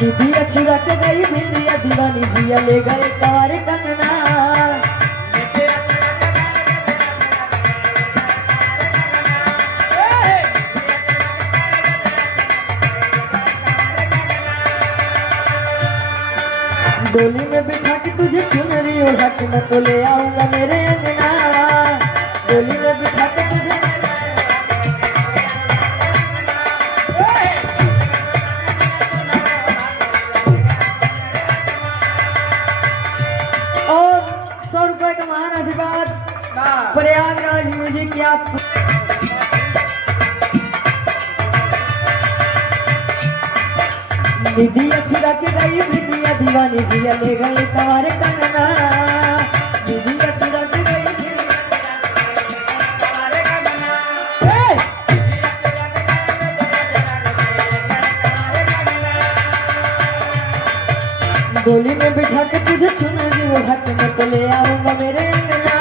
दीदिया चुरा के गई बिंदिया दीवानी जिया ले गए कवारे कंगना। डोली में बिठा के तुझे चुनरी ओढ़ा के मैं तो ले आऊंगा मेरे अंगना। डोली में बिठा के तुझे और 100 रुपए का महान आशीर्वाद प्रयागराज म्यूजिक की आप दीदिया छुड़ा के गई दीदिया दीवानी जिया ले गए कवारे कंगना। दीदिया छुड़ा के गई डोली में बिठा के तुझे चुनरी ओढ़ा के मैं तो ले आऊंगा मेरे अंगना।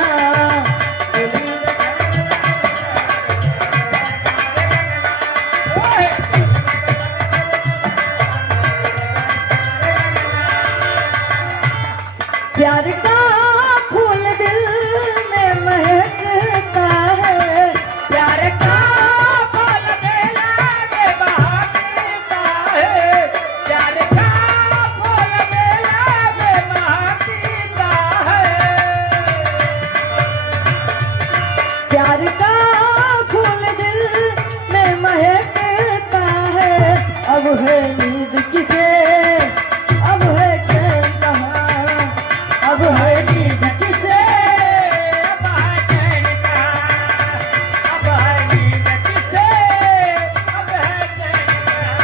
प्यार का फूल दिल में महकता है, प्यार का फूल दिल में महकता है, प्यार का फूल दिल में महकता है, प्यार का फूल दिल में महकता है। अब है नींद किसे, अब है चैन कहाँ, अब है नींद किसे, अब है चैन कहाँ, अब है नींद किसे, अब है चैन कहाँ।